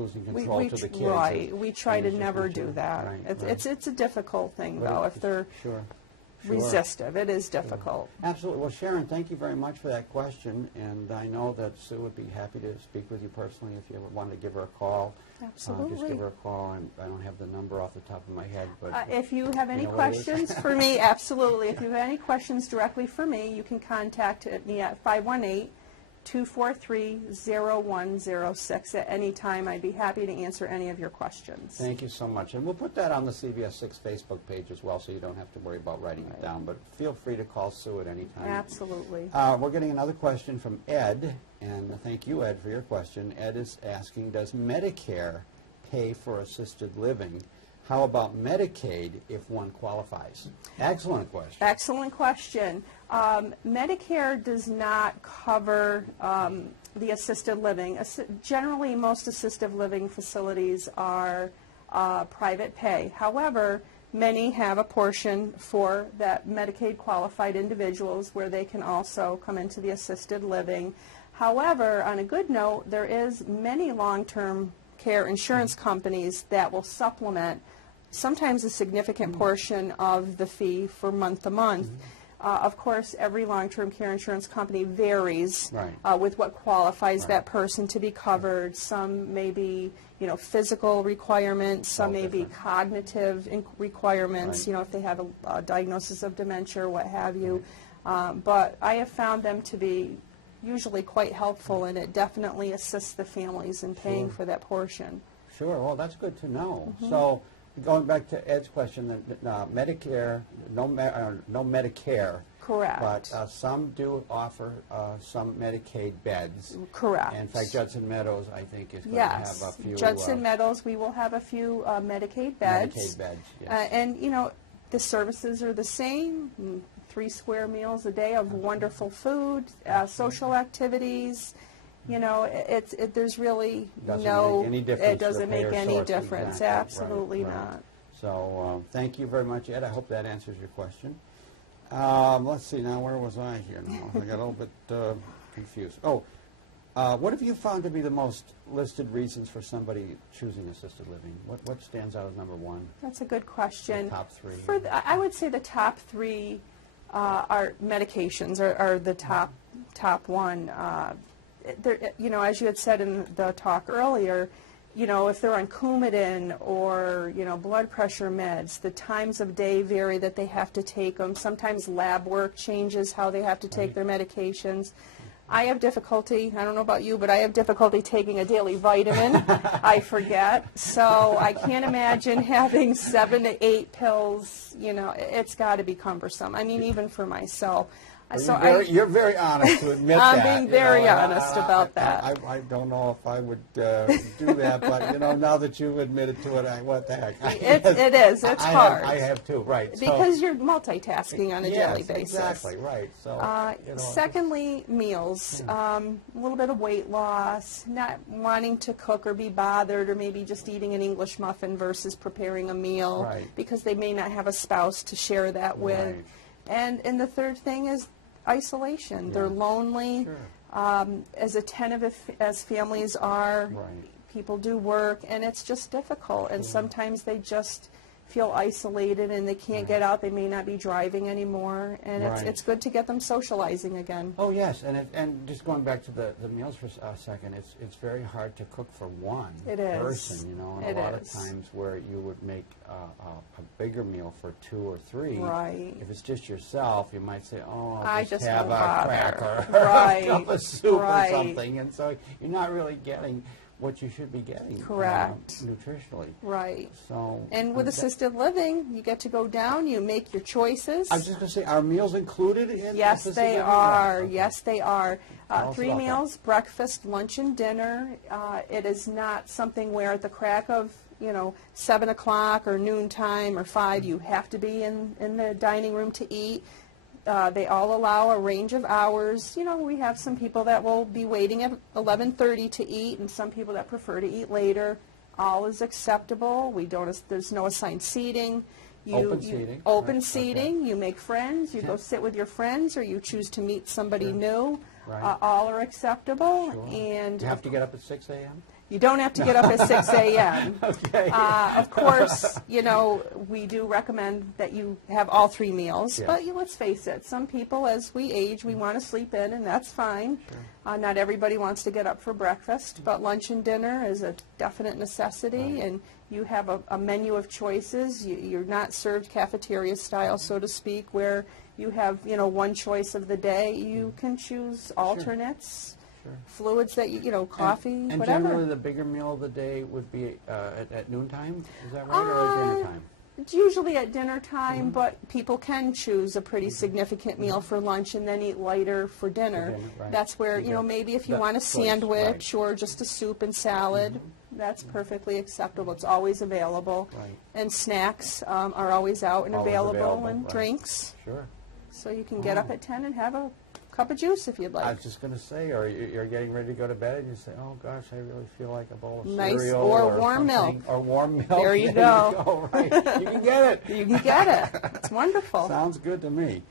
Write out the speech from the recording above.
losing control to the kids. Right. We try to never do that. Right, It's a difficult thing, though, if they're resistive. It is difficult. Absolutely. Well, Sharon, thank you very much for that question, and I know that Sue would be happy to speak with you personally if you ever wanted to give her a call. Absolutely. Just give her a call. I don't have the number off the top of my head, but if you have any questions for me, absolutely. If you have any questions directly for me, you can contact me at 518-243-0106 at any time. I'd be happy to answer any of your questions. Thank you so much. And we'll put that on the CBS 6 Facebook page as well, so you don't have to worry about writing it down. But feel free to call Sue at any time. Absolutely. We're getting another question from Ed, and thank you, Ed, for your question. Ed is asking, does Medicare pay for assisted living? How about Medicaid if one qualifies? Excellent question. Excellent question. Medicare does not cover the assisted living. Generally, most assisted living facilities are private pay. However, many have a portion for that Medicaid qualified individuals where they can also come into the assisted living. However, on a good note, there is many long-term care insurance companies that will supplement sometimes a significant portion of the fee for month to month. Of course, every long-term care insurance company varies with what qualifies that person to be covered. Some may be, physical requirements. Some may be cognitive requirements, if they have a diagnosis of dementia or what have you. But I have found them to be usually quite helpful, and it definitely assists the families in paying for that portion. Sure. Well, that's good to know. So, going back to Ed's question, Medicare, no Medicare. Correct. But some do offer some Medicaid beds. Correct. And in fact, Judson Meadows, I think, is going to have a few. Judson Meadows, we will have a few Medicaid beds. Medicaid beds, yes. And, the services are the same. 3 square meals a day of wonderful food, social activities. There's really it doesn't make any difference. Exactly. Absolutely not. So thank you very much, Ed. I hope that answers your question. Let's see now, where was I here now? I got a little bit confused. What have you found to be the most listed reasons for somebody choosing assisted living? What stands out as number one? That's a good question. The top 3. I would say the top 3 are medications are the top one. As you had said in the talk earlier, if they're on Coumadin or, blood pressure meds, the times of day vary that they have to take them. Sometimes lab work changes how they have to take their medications. I have difficulty, I don't know about you, but I have difficulty taking a daily vitamin. I forget. So I can't imagine having 7 to 8 pills. It's got to be cumbersome. I mean, even for myself. Well, you're very honest to admit that. I'm being very honest about that. I don't know if I would do that, but now that you've admitted to it, what the heck? It is. It's hard. I have too, right. Because you're multitasking on a daily basis. Exactly, right. So, secondly, meals. A little bit of weight loss, not wanting to cook or be bothered, or maybe just eating an English muffin versus preparing a meal because they may not have a spouse to share that with. And the third thing is isolation. They're lonely, as attentive as families are. People do work, and it's just difficult. And sometimes they just feel isolated, and they can't get out. They may not be driving anymore, and it's good to get them socializing again. Oh yes, and just going back to the meals for a second, it's very hard to cook for one person. And a lot of times where you would make a bigger meal for 2 or 3. If it's just yourself, you might say, I'll just have a cracker, or a cup of soup or something, and so you're not really getting what you should be getting nutritionally. So, and with assisted living, you get to go down, you make your choices. I was just going to say, are meals included in Yes, assisted they living? are. Yes, they are. 3 meals, breakfast, lunch, and dinner. It is not something where at the crack of 7 o'clock or noontime or 5, you have to be in the dining room to eat. They all allow a range of hours. We have some people that will be waiting at 11:30 to eat, and some people that prefer to eat later. All is acceptable. There's no assigned seating. Open seating. You make friends. You go sit with your friends, or you choose to meet somebody new. All are acceptable. And you have to get up at 6 a.m.? You don't have to get up at 6 a.m. Okay. Of course, you know, we do recommend that you have all 3 meals, Yeah. but let's face it, some people, as we age, we want to sleep in, and that's fine. Sure. Not everybody wants to get up for breakfast, but lunch and dinner is a definite necessity, right. And you have a menu of choices. You're not served cafeteria style, so to speak, where you have, you know, one choice of the day. You can choose alternates. Sure. Fluids that you know, coffee, and whatever. generally the bigger meal of the day would be at noontime, is that right, or at dinner time? It's usually at dinner time, but people can choose a pretty significant meal for lunch and then eat lighter for dinner. Right. That's where, you know, maybe if you want a sandwich or just a soup and salad, that's perfectly acceptable. It's always available. Right. And snacks are always out and available, and right. drinks. Sure. So you can get up at 10 and have a cup of juice if you'd like. I was just going to say, or you're getting ready to go to bed and you say, oh gosh, I really feel like a bowl of nice cereal. Or warm milk. Or warm milk. There you go. Right. You can get it. You can get it. It's wonderful. Sounds good to me.